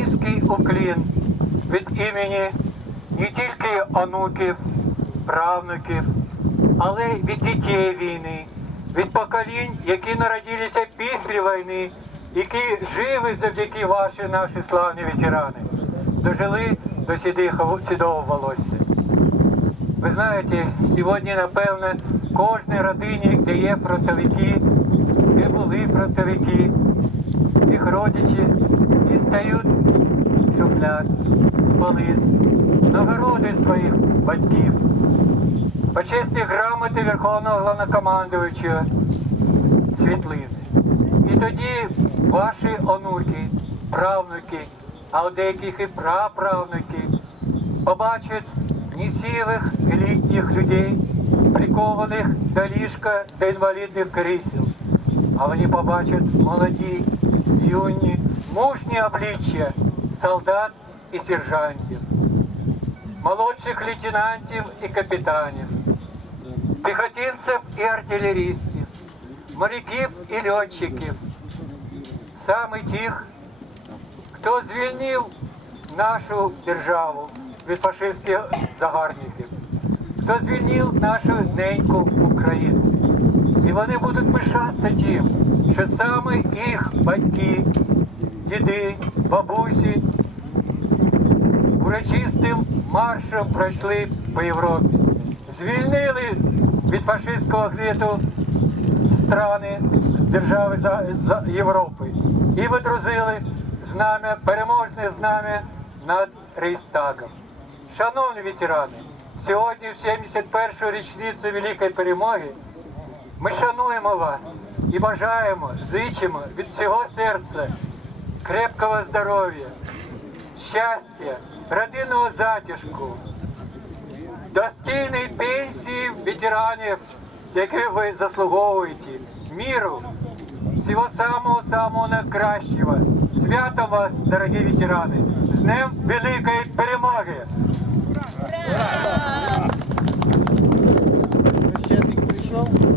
низький уклін від імені не тільки онуків, правнуків, але й від дітей війни, від поколінь, які народилися після війни, які живі завдяки ваші наші славні ветерани, дожили до сідого волосся. Ви знаєте, сьогодні, напевно, кожній родині, де є фронтовики, де були фронтовики, їх родичі з шуфляд, з полиць, нагороди своїх батьків, почесні грамоти Верховного Головнокомандуючого, світлини. І тоді ваші онуки, правнуки, а у деяких і праправнуки побачать несілих літніх людей, прикованих до ліжка до інвалідних крісел. А вони побачать молоді, юні, мужні обличчя солдат і сержантів, молодших лейтенантів і капітанів, піхотинців і артилерістів, моряків і льотчиків, саме тих, хто звільнив нашу державу від фашистських загарбників, хто звільнив нашу неньку Україну. І вони будуть пишатися тим, що саме їх батьки, діди, бабусі. Урочистим маршем пройшли по Європі, звільнили від фашистського гніту страни держави за, за Європи. І видрузили знам'я, переможне знам'я над Рейстагом. Шановні ветерани, сьогодні в 71-ю річницю Великої перемоги ми шануємо вас і бажаємо, зичимо від всього серця крепкого здоров'я, щастя, родинного затяжку, достійної пенсії ветеранів, які ви заслуговуєте, міру, всього самого самого найкращого. Свято вас, дорогі ветерани, з Днем Великої